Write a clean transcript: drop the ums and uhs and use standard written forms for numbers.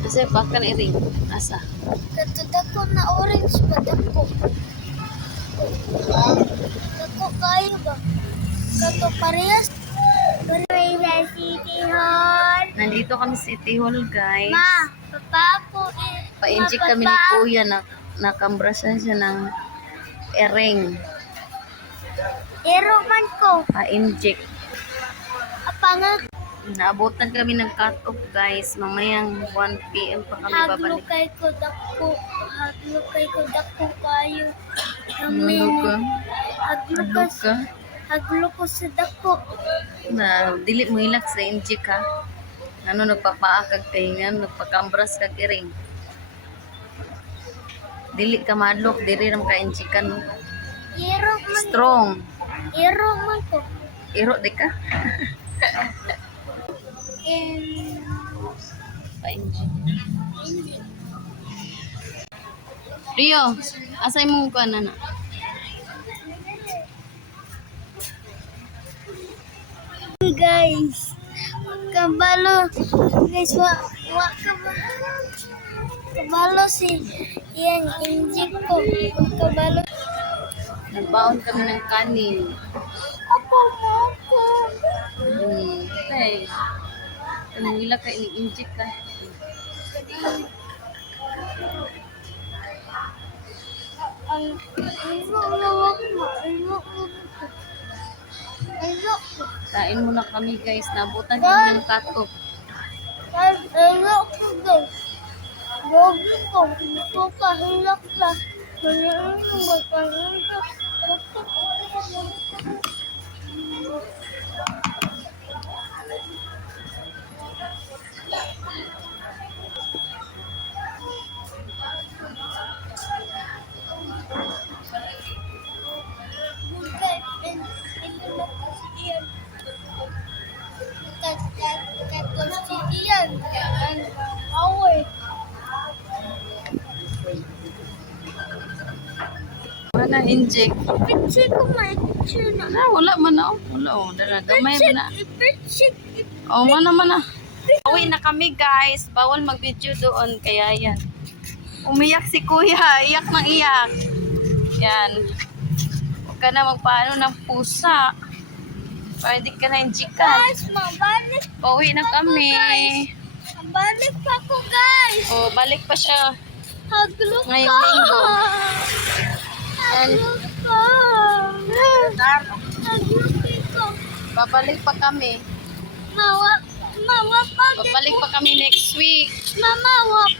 Kasi pakan iring. Asa? Katudako na orange ba dako? Dako kayo ba? Kato parehas. Kunway sa City Hall. Nandito kami sa City Hall, guys. Ma, papa ko Pa-inject kami ni Kuya na nakambrasan siya ng ering. Ero man ko. Pa-inject. Apa nga? Naabutan kami ng cut-off, guys. Mamayang 1 PM pa kami babalik. Haglukay ko dako. Haglukay ko dako kayo. Ano ka? Ano ka? Hagluko sa dako. Na, dili mo hilak sa inject, ha? Ano, nagpapaakag taingan, nagpakambras kag iring. Dili ka madlok, dili ram ka injikan. Ero man. Strong. Ero man ko. Iro di ka? And Pa-inject. hindi. Rio, asay mong kuan na? Guys, kabalo. Guys, wa kabalo si yan inject ko. Kabalo. Nagbaon kami ng kanin. Apa mo ko? Okay. Anong ila ka ini-inject ka? Ang lawak mo. Ilo. Kain muna kami, guys. Nabutan kami ng cut-off. Ilo ko guys. Gogi ko. Ito ka hilak ka. Mayroon mo ba Wala inject. Ipitsik ko ma-ipitsik na. Ah, wala man na. Wala oh. Dala gamay man na. Ipitsik. Oh, mana mana. Uwi na kami, guys. Bawal mag-video doon kaya yan. Umiyak si Kuya. Iyak nang iyak. Yan. Huwag ka na magpaano ng pusa. Para di ka na injikan. Guys, mabalik. Pauwi na kami. Mabalik pa ko guys. Oh, balik pa siya. Haglok ka. Ngayong linggo. Haglok ka. Haglok ko. Babalik pa kami. Mawa pa. Babalik pa kami next week. Mama, wap